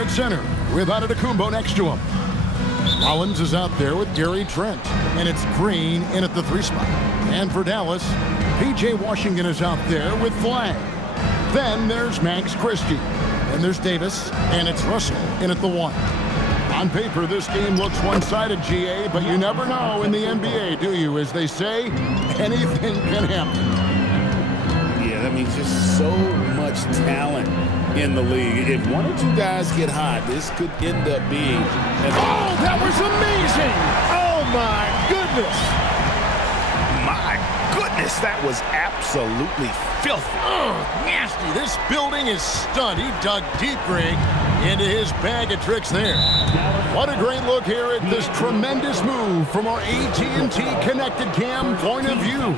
at center with Antetokounmpo next to him. Rollins is out there with Gary Trent, and it's Green in at the 3 spot. And for Dallas, P.J. Washington is out there with Flag. Then there's Max Christie, and there's Davis, and it's Russell in at the 1. On paper, this game looks one-sided, GA, but you never know in the NBA, do you? As they say, anything can happen. Yeah, that means just so much talent in the league. If one or two guys get hot, this could end up being... Oh, that was amazing! Oh, my goodness! My goodness, that was absolutely filthy. Oh, nasty. This building is stunned. He dug deep, Greg, into his bag of tricks there. What a great look here at this tremendous move from our AT&T Connected Cam point of view.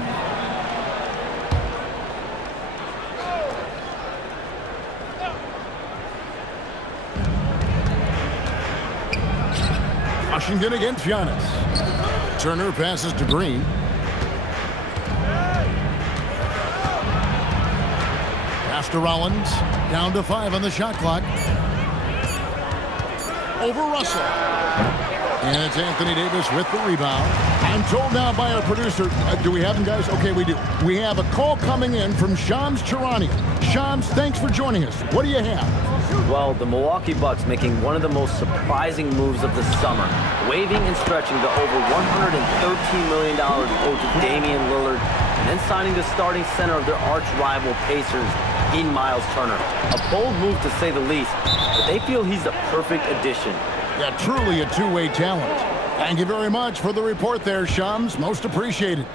Washington against Giannis. Turner passes to Green. Pass to Rollins. Down to 5 on the shot clock. Over Russell. And it's Anthony Davis with the rebound. I'm told now by our producer, do we have him, guys? Okay, we do. We have a call coming in from Shams Charania. Shams, thanks for joining us. What do you have? Well, the Milwaukee Bucks making one of the most surprising moves of the summer, waiving and stretching the over $113 million owed to Damian Lillard, and then signing the starting center of their arch-rival Pacers in Miles Turner. A bold move to say the least, but they feel he's the perfect addition. Yeah, truly a two-way talent. Thank you very much for the report there, Shams. Most appreciated.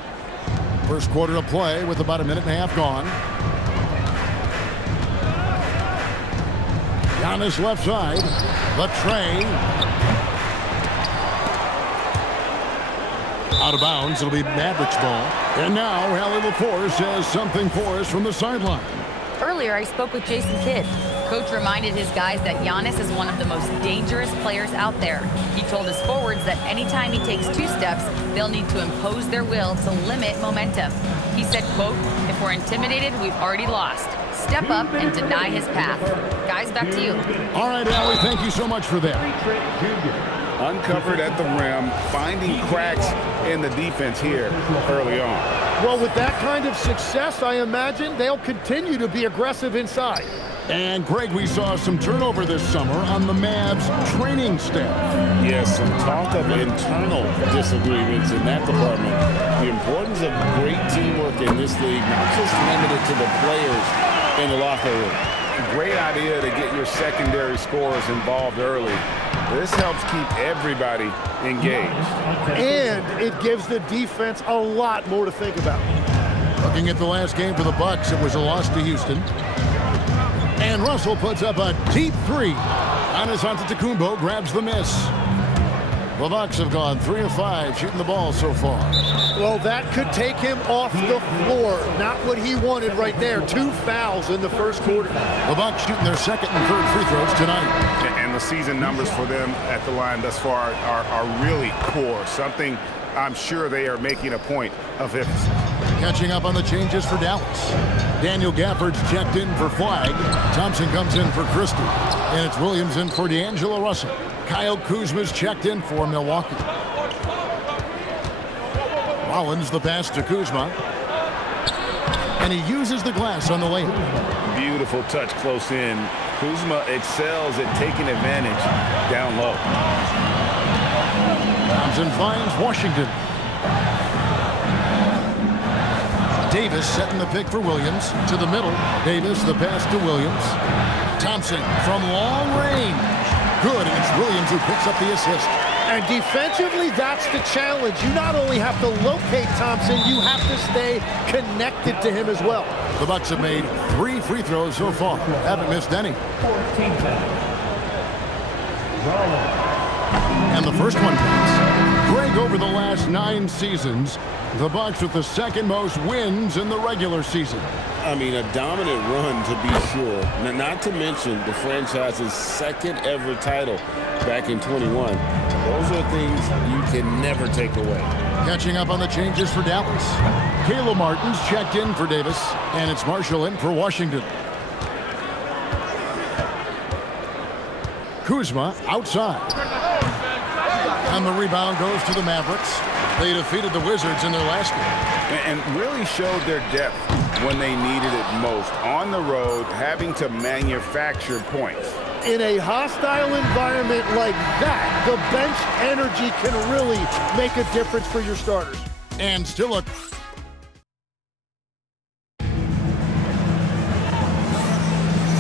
First quarter of play with about a minute and a half gone. Giannis left side. The tray. Out of bounds. It'll be Mavericks ball. And now Hallie LaForce has something for us from the sideline. Earlier, I spoke with Jason Kidd. Coach reminded his guys that Giannis is one of the most dangerous players out there. He told his forwards that anytime he takes 2 steps, they'll need to impose their will to limit momentum. He said, quote, "If we're intimidated, we've already lost. Step up and deny his path." Guys, back to you. All right, Allie, thank you so much for that. Uncovered at the rim, finding cracks in the defense here early on. Well, with that kind of success, I imagine they'll continue to be aggressive inside. And, Greg, we saw some turnover this summer on the Mavs training staff. Yes, some talk of internal disagreements in that department. The importance of great teamwork in this league, not just limited to the players in the locker room. Great idea to get your secondary scorers involved early. This helps keep everybody engaged. And it gives the defense a lot more to think about. Looking at the last game for the Bucks, it was a loss to Houston. And Russell puts up a deep 3. Giannis Antetokounmpo grabs the miss. The Bucks have gone 3 of 5 shooting the ball so far. Well, that could take him off the floor. Not what he wanted right there. 2 fouls in the first quarter. The Bucks shooting their second and third free throws tonight. And the season numbers for them at the line thus far are really poor. Something I'm sure they are making a point of emphasis. Catching up on the changes for Dallas. Daniel Gafford's checked in for Flag. Thompson comes in for Christie. And it's Williams in for D'Angelo Russell. Kyle Kuzma's checked in for Milwaukee. Rollins the pass to Kuzma. And he uses the glass on the lane. Beautiful touch close in. Kuzma excels at taking advantage down low. Thompson finds Washington. Davis setting the pick for Williams. To the middle. Davis the pass to Williams. Thompson from long range. Good, and it's Williams who picks up the assist. And defensively, that's the challenge. You not only have to locate Thompson, you have to stay connected to him as well. The Bucks have made 3 free throws so far. Haven't missed any. And the first one counts. Greg, over the last 9 seasons, the Bucks with the second most wins in the regular season. I mean, a dominant run to be sure. Now, not to mention the franchise's second ever title back in 21. Those are things you can never take away. Catching up on the changes for Dallas. Caleb Martin's checked in for Davis, and it's Marshall in for Washington. Kuzma outside. And the rebound goes to the Mavericks. They defeated the Wizards in their last game. And really showed their depth when they needed it most. On the road, having to manufacture points. In a hostile environment like that, the bench energy can really make a difference for your starters. And still a...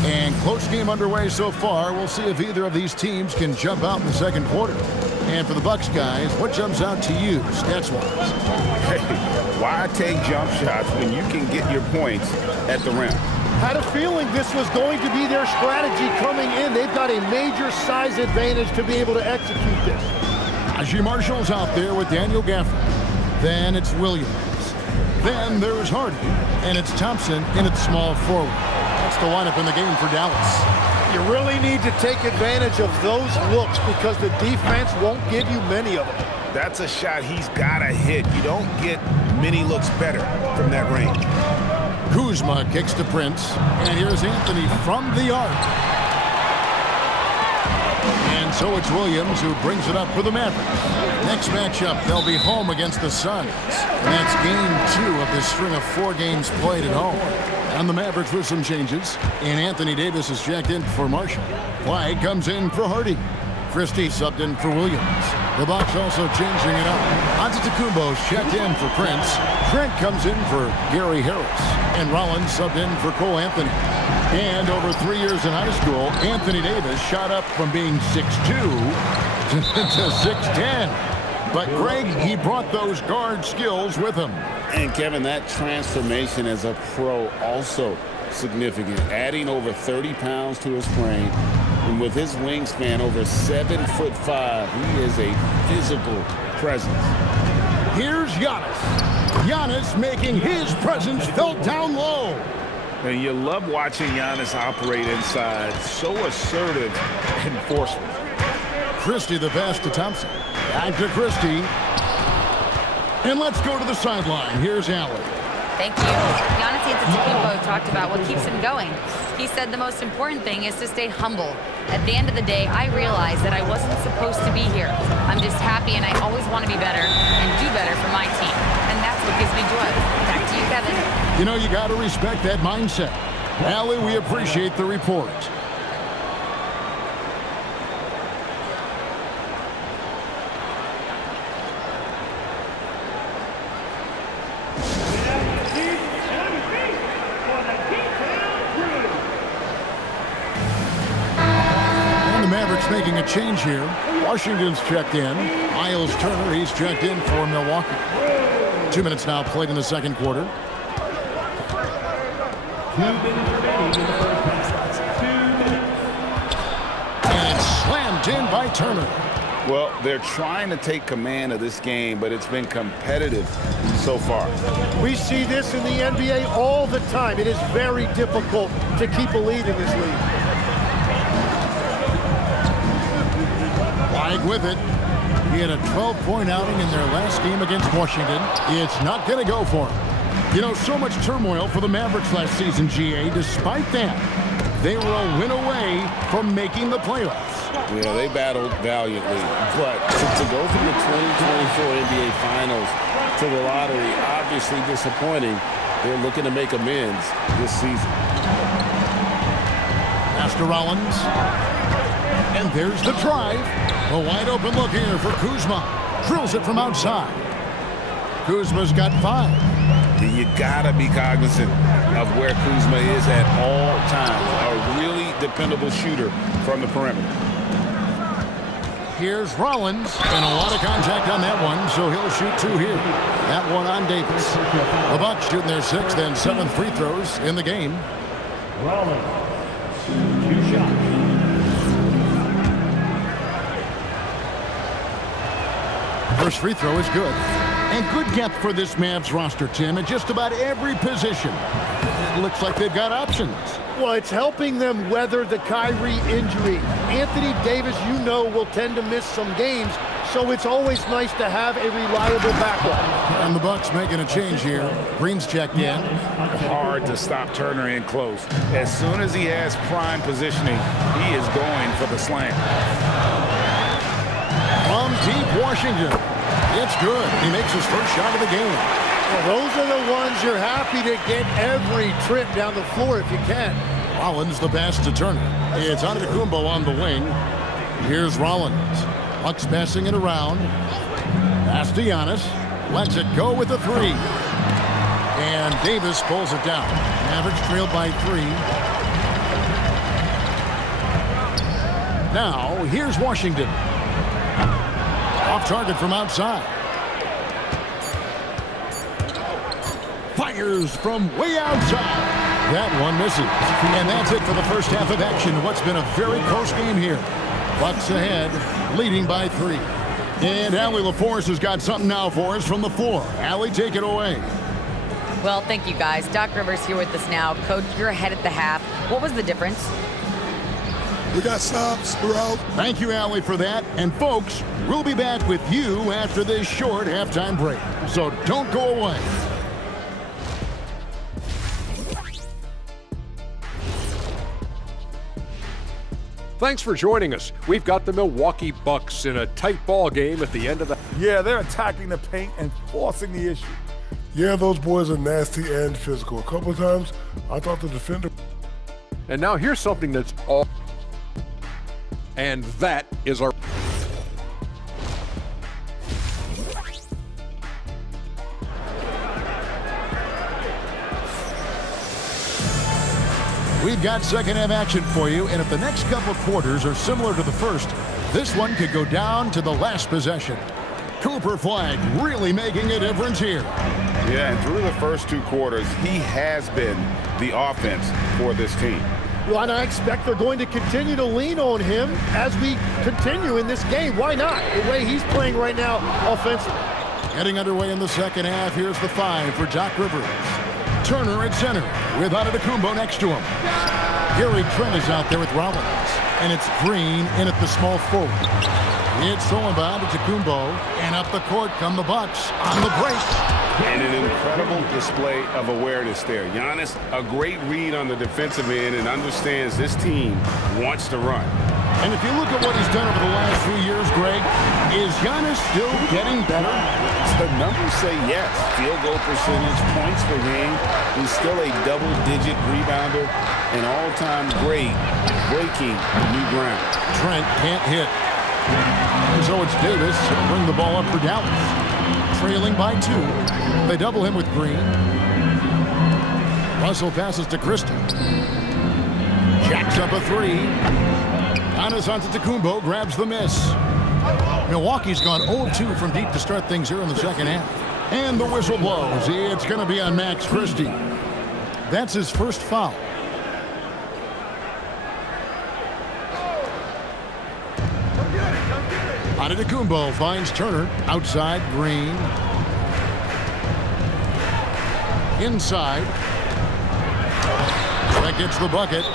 And close game underway so far. We'll see if either of these teams can jump out in the second quarter. And for the Bucks guys, what jumps out to you, stats-wise? Hey, why take jump shots when you can get your points at the rim? Had a feeling this was going to be their strategy coming in. They've got a major size advantage to be able to execute this. Najee Marshall's out there with Daniel Gafford. Then it's Williams. Then there's Hardy. And it's Thompson in at small forward. That's the lineup in the game for Dallas. You really need to take advantage of those looks because the defense won't give you many of them. That's a shot he's got to hit. You don't get many looks better from that range. Kuzma kicks to Prince. And here's Anthony from the arc. And so it's Williams who brings it up for the Mavericks. Next matchup, they'll be home against the Suns. And that's game 2 of this string of 4 games played at home. And the Mavericks with some changes. And Anthony Davis is checked in for Marshall. White comes in for Hardy. Christie subbed in for Williams. The Bucks also changing it up. Antetokounmpo's checked in for Prince. Trent comes in for Gary Harris. And Rollins subbed in for Cole Anthony. And over 3 years in high school, Anthony Davis shot up from being 6'2" to 6'10". But Greg, he brought those guard skills with him. And Kevin, that transformation as a pro also significant. Adding over 30 pounds to his frame. And with his wingspan over 7'5", he is a physical presence. Here's Giannis. Giannis making his presence felt down low. And you love watching Giannis operate inside. So assertive enforcement. Christie the pass to Thompson. Back to Christie. And let's go to the sideline. Here's Allen. Thank you. Giannis Antetokounmpo talked about what keeps him going. He said the most important thing is to stay humble. At the end of the day, I realized that I wasn't supposed to be here. I'm just happy, and I always want to be better and do better for my team. And that's what gives me joy. Back to you, Kevin. You know, you got to respect that mindset. Allie, we appreciate the report. Making a change here. Washington's checked in. Miles Turner, he's checked in for Milwaukee. 2 minutes now played in the second quarter. And it's slammed in by Turner. Well, they're trying to take command of this game, but it's been competitive so far. We see this in the NBA all the time. It is very difficult to keep a lead in this league. With it. He had a 12-point outing in their last game against Washington. It's not going to go for him. You know, so much turmoil for the Mavericks last season, GA. Despite that, they were a win away from making the playoffs. Yeah, they battled valiantly. But to go from the 2024 NBA Finals to the lottery, obviously disappointing. They're looking to make amends this season. Pass to Rollins. And there's the drive. A wide open look here for Kuzma. Drills it from outside. Kuzma's got 5. You gotta be cognizant of where Kuzma is at all times. A really dependable shooter from the perimeter. Here's Rollins. And a lot of contact on that one, so he'll shoot 2 here. That one on Davis. The Bucks shooting their 6th and 7th free throws in the game. Rollins, 2 shots. First free throw is good. And good depth for this Mavs roster, Tim, at just about every position. It looks like they've got options. Well, it's helping them weather the Kyrie injury. Anthony Davis, you know, will tend to miss some games, so it's always nice to have a reliable backup. And the Bucks making a change here. Green's checked in. Hard to stop Turner in close. As soon as he has prime positioning, he is going for the slam. From deep Washington. It's good. He makes his first shot of the game. Well, those are the ones you're happy to get every trip down the floor if you can. Rollins the pass to Turner. It's Antetokounmpo on the wing. Here's Rollins. Bucks passing it around. Pass to Giannis. Lets it go with the three. And Davis pulls it down. Mavericks trailed by 3. Now, here's Washington. Off target from outside. Fires from way outside. That one misses. And that's it for the first half of action. What's been a very close game here. Bucks ahead, leading by 3. And Allie LaForce has got something now for us from the floor. Allie, take it away. Well, thank you, guys. Doc Rivers here with us now. Coach, you're ahead at the half. What was the difference? We got stops throughout. Thank you, Allie, for that. And, folks, we'll be back with you after this short halftime break. So don't go away. Thanks for joining us. We've got the Milwaukee Bucks in a tight ball game at the end of the... Yeah, they're attacking the paint and forcing the issue. Yeah, those boys are nasty and physical. A couple of times, I thought the defender... And now here's something that's all... And that is our... We've got second half action for you, and if the next couple of quarters are similar to the first, this one could go down to the last possession. Cooper Flag really making a difference here. Yeah, and through the first 2 quarters, he has been the offense for this team. Well, and I expect they're going to continue to lean on him as we continue in this game. Why not? The way he's playing right now offensively. Getting underway in the second half, here's the 5 for Doc Rivers. Turner at center with Antetokounmpo next to him. Gary Trent is out there with Rollins. And it's Green in at the small forward. It's stolen by Antetokounmpo. And up the court come the Bucks on the break. And an incredible display of awareness there. Giannis, a great read on the defensive end and understands this team wants to run. And if you look at what he's done over the last few years, Greg, is Giannis still getting better? The numbers say yes. Field goal percentage, points per game. He's still a double-digit rebounder, an all-time great, breaking new ground. Trent can't hit. And so it's Davis. He'll bring the ball up for Dallas. Trailing by 2. They double him with Green. Russell passes to Christie. Jacks up a 3. Giannis Antetokounmpo grabs the miss. Milwaukee's gone 0-2 from deep to start things here in the second half. And the whistle blows. It's going to be on Max Christie. That's his first foul. Antetokounmpo finds Turner outside. Green. Inside. That gets the bucket.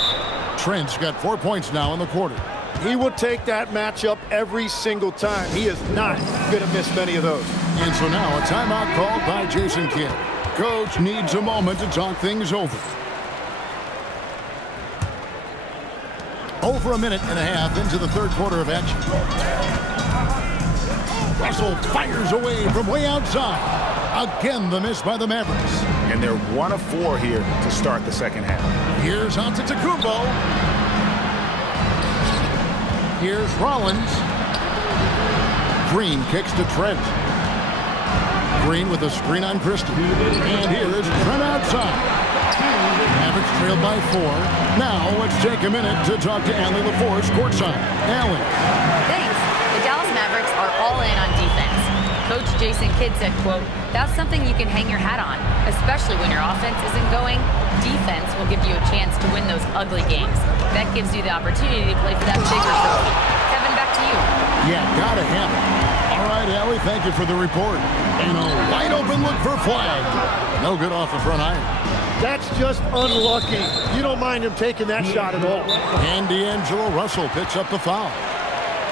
Trent's got 4 points now in the quarter. He will take that matchup every single time. He is not going to miss many of those. And so now a timeout called by Jason Kidd. Coach needs a moment to talk things over. Over a minute and a half into the third quarter of action. Russell fires away from way outside. Again, the miss by the Mavericks. And they're 1 of 4 here to start the second half. Here's Antetokounmpo. Here's Rollins. Green kicks to Trent. Green with a screen on Christie. And here is Trent outside. Mavericks trailed by 4. Now let's take a minute to talk to Allie LaForce courtside. Allie. Thanks. The Dallas Mavericks are all in on defense. Coach Jason Kidd said, quote, "That's something you can hang your hat on, especially when your offense isn't going. Defense will give you a chance to win those ugly games. That gives you the opportunity to play for that bigger trophy." Kevin, back to you. Yeah, gotta have it. All right, Allie, thank you for the report. And a wide open look for Flag. No good off the front iron. That's just unlucky. You don't mind him taking that shot at all. And D'Angelo Russell picks up the foul.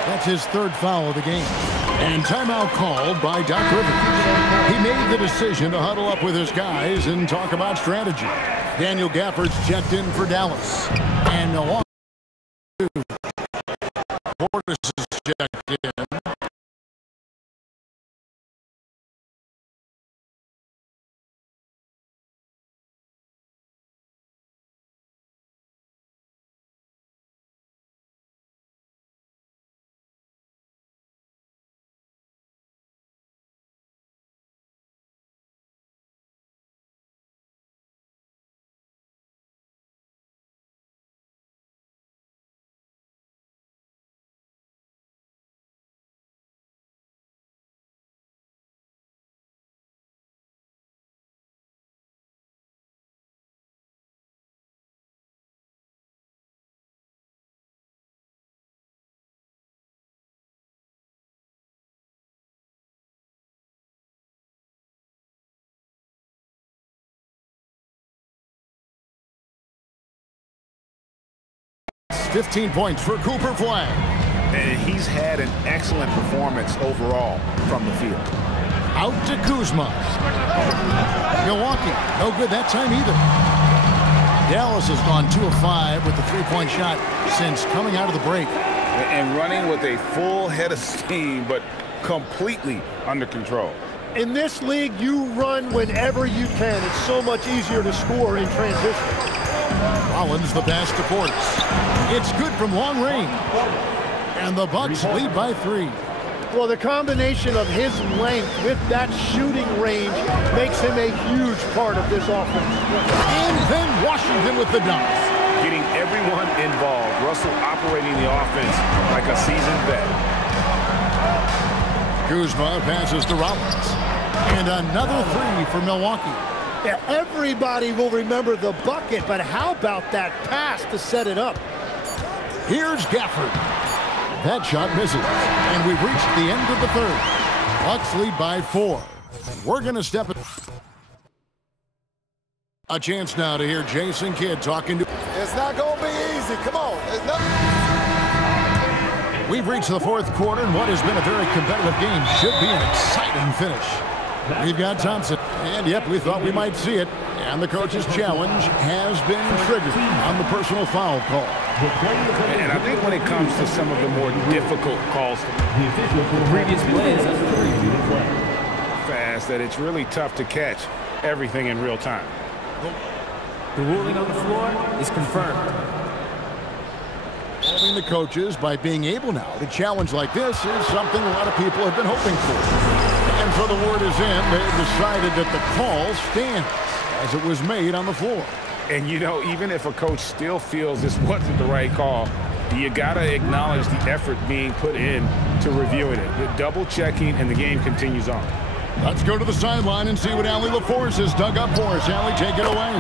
That's his third foul of the game. And timeout called by Doc Rivers. He made the decision to huddle up with his guys and talk about strategy. Daniel Gafford's checked in for Dallas. And Milwaukee. Portis is checked in. $15 points for Cooper Flag. And he's had an excellent performance overall from the field. Out to Kuzma. Milwaukee, no good that time either. Dallas has gone 2 of 5 with the three-point shot since coming out of the break. And running with a full head of steam, but completely under control. In this league, you run whenever you can. It's so much easier to score in transition. Rollins the pass to Portis. It's good from long range. And the Bucks lead by 3. Well, the combination of his length with that shooting range makes him a huge part of this offense. And then Washington with the dunk. Getting everyone involved. Russell operating the offense like a seasoned vet. Kuzma passes to Rollins. And another 3 for Milwaukee. Yeah, everybody will remember the bucket, but how about that pass to set it up? Here's Gafford. That shot misses. And we've reached the end of the third. Bucks lead by 4. We're going to step it. A chance now to hear Jason Kidd talking to... It's not going to be easy. Come on. It's not... We've reached the fourth quarter, and what has been a very competitive game should be an exciting finish. We've got Thompson, and yep, we thought we might see it. And the coach's challenge has been triggered on the personal foul call. And I think when it comes to some of the more difficult calls, The previous play is fast that it's really tough to catch everything in real time. The ruling on the floor is confirmed. Helping the coaches by being able now to challenge like this is something a lot of people have been hoping for. And so the word is in, they've decided that the call stands as it was made on the floor. And you know, even if a coach still feels this wasn't the right call, you got to acknowledge the effort being put in to reviewing it. The double checking, and the game continues on. Let's go to the sideline and see what Allie LaForce has dug up for us. Allie, take it away.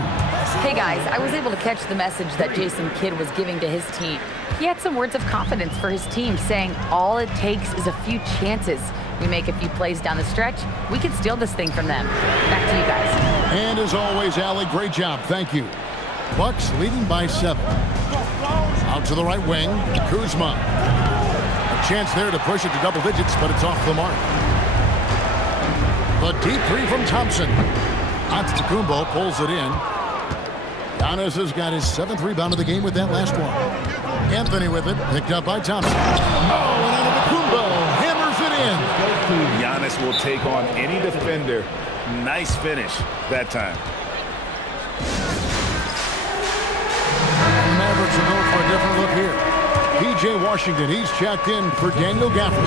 Hey guys, I was able to catch the message that Jason Kidd was giving to his team. He had some words of confidence for his team, saying all it takes is a few chances. We make a few plays down the stretch, we can steal this thing from them. Back to you guys. And as always, Allie, great job. Thank you. Bucks leading by 7. Out to the right wing, Kuzma. A chance there to push it to double digits, but it's off the mark. The deep 3 from Thompson. Antetokounmpo pulls it in. Giannis has got his 7th rebound of the game with that last one. Anthony with it, picked up by Thompson. Oh, and Antetokounmpo hammers it in. Giannis will take on any defender. Nice finish that time. The Mavericks will go for a different look here. P.J. Washington, he's checked in for Daniel Gafford.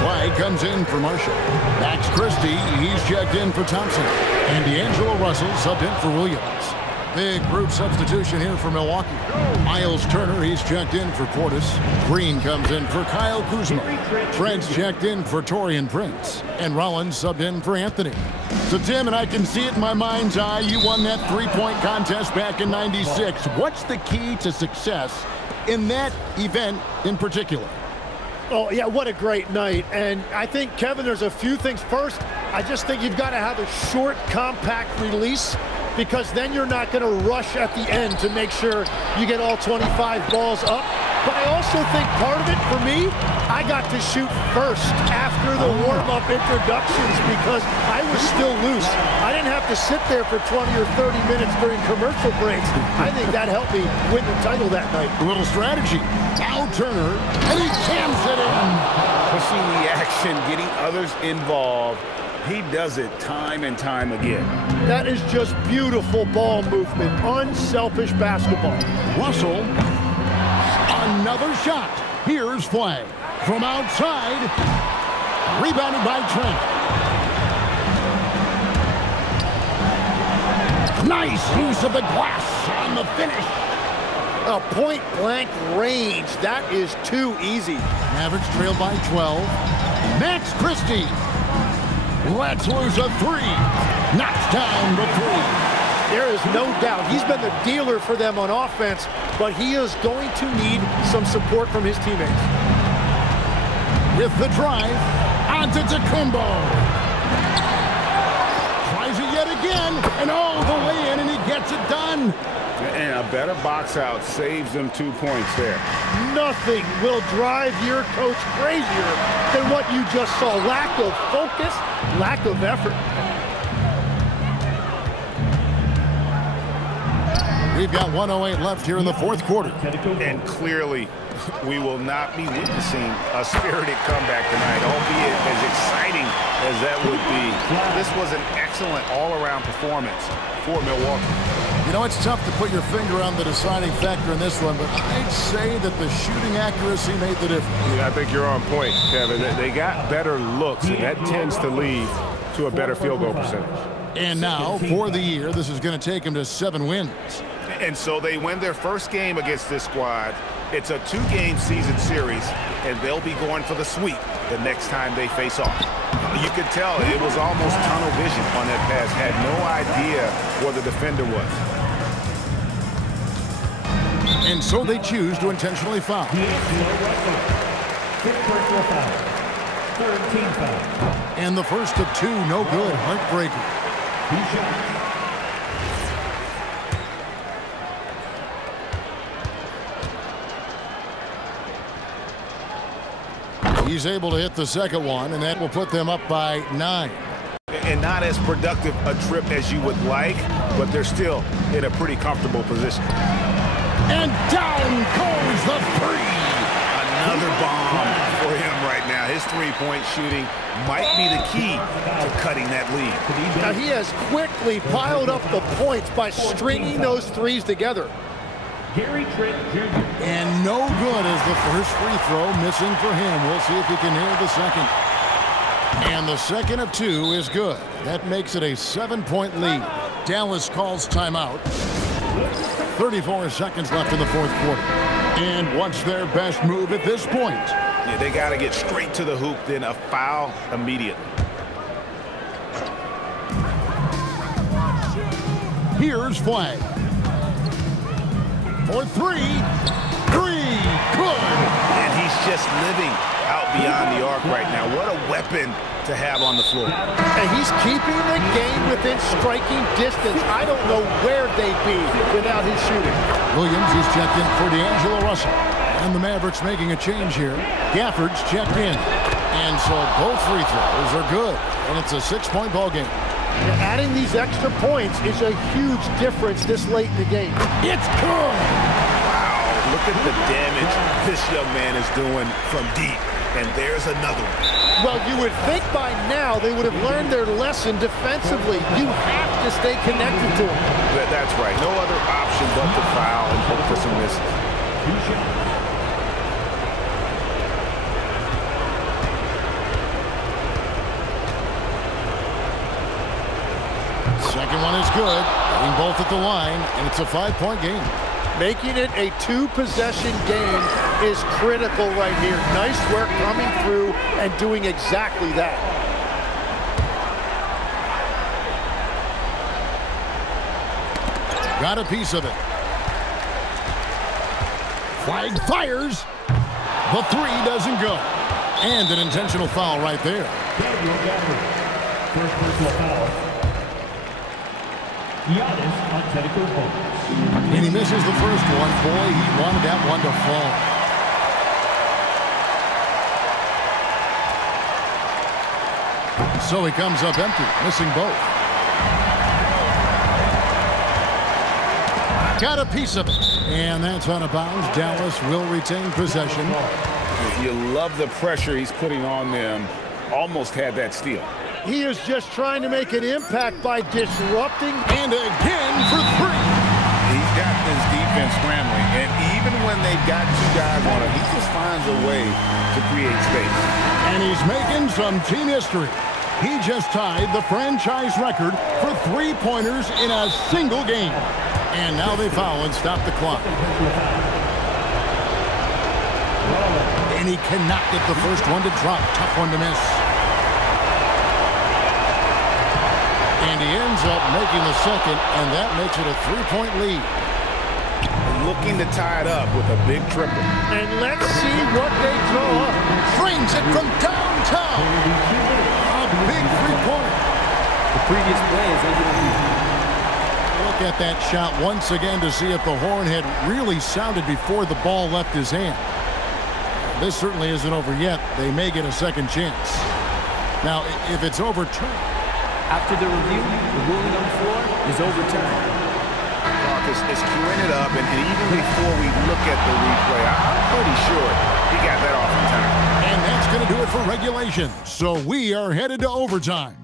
Clyde comes in for Marshall. Max Christie, he's checked in for Thompson. And D'Angelo Russell subbed in for Williams. Big group substitution here for Milwaukee. Miles Turner, he's checked in for Portis. Green comes in for Kyle Kuzma. Trent's checked in for Taurean Prince. And Rollins subbed in for Anthony. So, Tim, and I can see it in my mind's eye, you won that three-point contest back in '96. What's the key to success in that event in particular? Oh, yeah, what a great night. And I think, Kevin, there's a few things. First, I just think you've got to have a short, compact release. because then you're not going to rush at the end to make sure you get all 25 balls up. But I also think part of it, for me, I got to shoot first after the warm-up introductions because I was still loose. I didn't have to sit there for 20 or 30 minutes during commercial breaks. I think that helped me win the title that night. A little strategy. Now Turner, and he jams it in. Pushing the action, getting others involved. He does it time and time again. That is just beautiful ball movement, unselfish basketball. Russell. Another shot. Here's Flagg. From outside. Rebounded by Trent. Nice use of the glass on the finish. A point-blank range. That is too easy. Mavericks trail by 12. Max Christie. Let's lose a three. Knocks down the three. There is no doubt he's been the dealer for them on offense, but he is going to need some support from his teammates. With the drive, onto Tacumbo. Tries it yet again, and all the way in, and he gets it done. And a better box out saves them 2 points there. Nothing will drive your coach crazier than what you just saw. Lack of focus, lack of effort. We've got 1:08 left here in the fourth quarter. And clearly, we will not be witnessing a spirited comeback tonight, albeit as exciting as that would be. This was an excellent all-around performance for Milwaukee. You know, it's tough to put your finger on the deciding factor in this one, but I'd say that the shooting accuracy made the difference. Yeah, I think you're on point, Kevin. They got better looks, and that tends to lead to a better field goal percentage. And now, for the year, this is going to take them to 7 wins. And so they win their first game against this squad. It's a 2-game season series, and they'll be going for the sweep the next time they face off. You could tell it was almost tunnel vision on that pass. Had no idea where the defender was. And so they choose to intentionally foul. 6 personal fouls. 3rd team foul. And the first of 2, no good. Heartbreaker. 2 shots. He's able to hit the second one, and that will put them up by 9. And not as productive a trip as you would like, but they're still in a pretty comfortable position. And down goes the three. Another bomb for him right now. His three-point shooting might be the key to cutting that lead. Now he has quickly piled up the points by stringing those threes together. Gary Trent Jr. And no good as the first free throw missing for him. We'll see if he can nail the second. And the second of 2 is good. That makes it a 7-point lead. Dallas calls timeout. 34 seconds left in the fourth quarter. And what's their best move at this point? Yeah, they got to get straight to the hoop, then a foul immediately. Here's Flagg. For 3. 3. Good. And he's just living out beyond the arc right now. What a weapon to have on the floor. And he's keeping the game within striking distance. I don't know where they'd be without his shooting. Williams is checked in for D'Angelo Russell. And the Mavericks making a change here. Gafford's checked in. And so both free throws are good. And it's a 6-point ball game. And adding these extra points is a huge difference this late in the game. It's good. Wow, look at the damage this young man is doing from deep. And there's another one. Well, you would think by now they would have learned their lesson defensively. You have to stay connected to him. That's right. No other option but to foul and hope for some misses. 2 shots. Second one is good. Getting both at the line, and it's a 5-point game. Making it a 2-possession game is critical right here. Nice work coming through and doing exactly that. Got a piece of it. Flagg fires. The 3 doesn't go. And an intentional foul right there. Daniel Gafford. 1st personal foul. Giannis Antetokounmpo. And he misses the first one. Boy, he wanted that one to fall. So he comes up empty, missing both. Got a piece of it. And that's out of bounds. Dallas will retain possession. You love the pressure he's putting on them. Almost had that steal. He is just trying to make an impact by disrupting. And again for three. He's got this defense scrambling, and even when they've got two guys on him, he just finds a way to create space. And he's making some team history. He just tied the franchise record for three-pointers in a single game. And now they foul and stop the clock. And he cannot get the first one to drop. Tough one to miss. And he ends up making the second, and that makes it a three-point lead. Looking to tie it up with a big triple. And let's see what they draw up. Frames it from downtown. A big three-pointer. The previous play is ended up. Look at that shot once again to see if the horn had really sounded before the ball left his hand. This certainly isn't over yet. They may get a second chance. Now, if it's overturned. After the review, the ruling on the floor is overturned. Marcus is queuing it up, and even before we look at the replay, I'm pretty sure he got that off in time. And that's going to do it for regulation. So we are headed to overtime.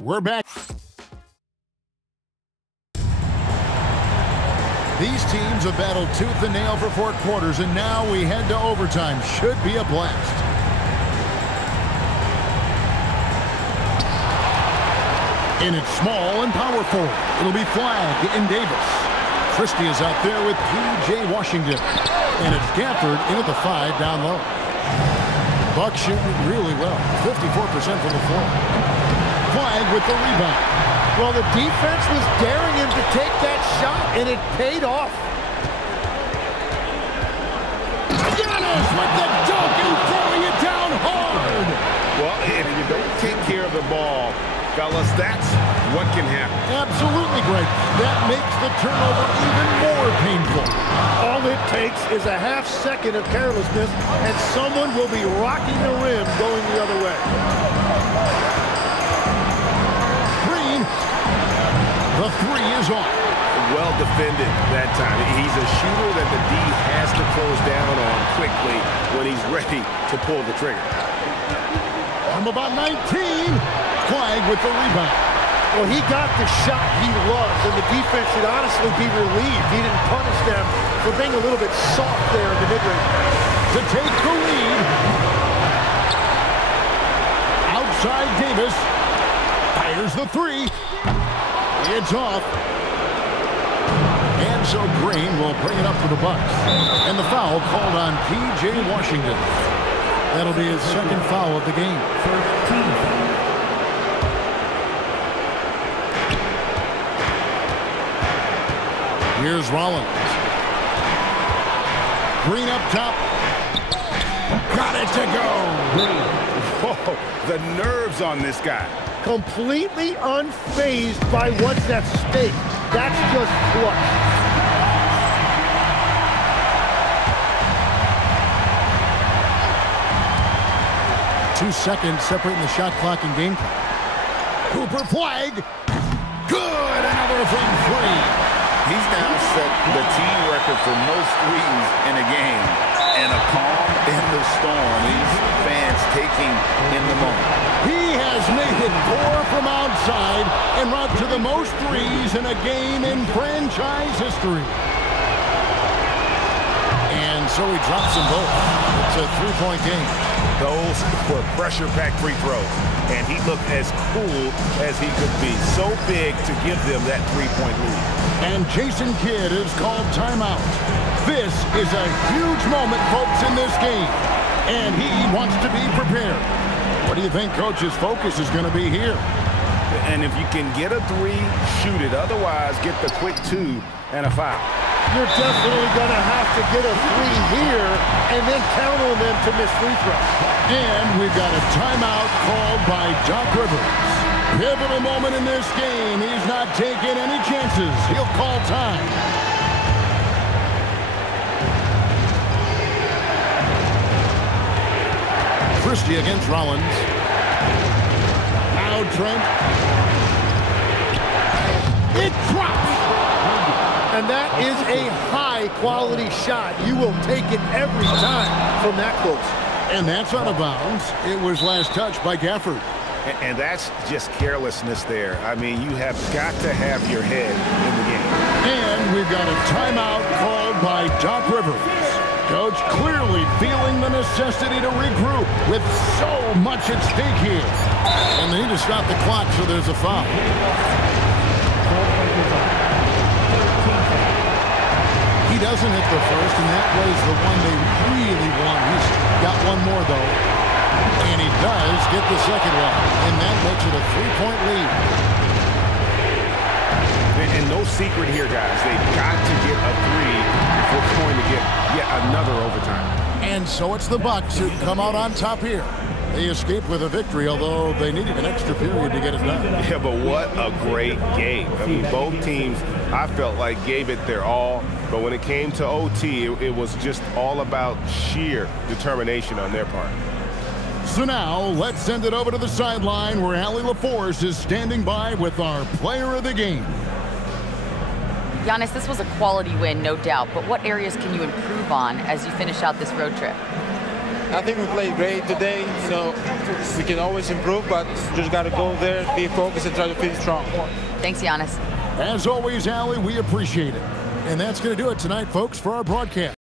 We're back. These teams have battled tooth and nail for 4 quarters, and now we head to overtime. Should be a blast. And it's small and power forward. It'll be Flagg and Davis. Christie is out there with P.J. Washington. And it's Gafford in at the 5 down low. Bucks shooting really well. 54% from the floor. Flagg with the rebound. Well, the defense was daring him to take that shot, and it paid off. Giannis with the dunk and throwing it down hard. Well, if you don't take care of the ball, fellas, that's what can happen. Absolutely great. That makes the turnover even more painful. All it takes is a half second of carelessness, and someone will be rocking the rim going the other way. Green. The 3 is off. Well defended that time. He's a shooter that the D has to close down on quickly when he's ready to pull the trigger. From about 19. Flagg with the rebound. Well, he got the shot he loves, and the defense should honestly be relieved. He didn't punish them for being a little bit soft there in the mid-range. To take the lead. Outside Davis. Fires the 3. It's off. And so Green will bring it up for the Bucks. And the foul called on P.J. Washington. That'll be his second foul of the game. 13th. Here's Rollins. Green up top. Got it to go. Whoa, the nerves on this guy. Completely unfazed by what's at stake. That's just clutch. Two seconds separating the shot clock and game clock. Cooper Flagg. Good. Another from 3. He's now set the team record for most threes in a game. And a calm in the storm. These fans taking in the moment. He has made it pour from outside and brought to the most threes in a game in franchise history. And so he drops them both. It's a 3-point game. Those were pressure-packed free throws. And he looked as cool as he could be. So big to give them that 3-point lead. And Jason Kidd is called timeout. This is a huge moment, folks, in this game. And he wants to be prepared. What do you think Coach's focus is going to be here? And if you can get a 3, shoot it. Otherwise, get the quick 2 and a foul. You're definitely going to have to get a 3 here and then count on them to miss free throws. And we've got a timeout called by Doc Rivers. Pivotal moment in this game. He's not taking any chances. He'll call time. Christie against Rollins. Now Trent. It drops. And that is a high-quality shot. You will take it every time from that close. And that's out of bounds. It was last touched by Gafford. And that's just carelessness there. I mean, you have got to have your head in the game. And we've got a timeout called by Doc Rivers. Coach clearly feeling the necessity to regroup with so much at stake here. And they need to stop the clock, so there's a foul. He doesn't hit the first, and that was the one they really won. He's got one more, though. And he does get the second one. And that makes it a 3-point lead. And no secret here, guys. They've got to get a 3 before going to get yet another overtime. And so it's the Bucks who come out on top here. They escaped with a victory, although they needed an extra period to get it done. Yeah, but what a great game. I mean, both teams, I felt like, gave it their all. But when it came to OT, it was just all about sheer determination on their part. So now, let's send it over to the sideline where Allie LaForce is standing by with our player of the game. Giannis, this was a quality win, no doubt, but what areas can you improve on as you finish out this road trip? I think we played great today, so we can always improve, but just got to go there, be focused, and try to finish strong. Thanks, Giannis. As always, Allie, we appreciate it. And that's going to do it tonight, folks, for our broadcast.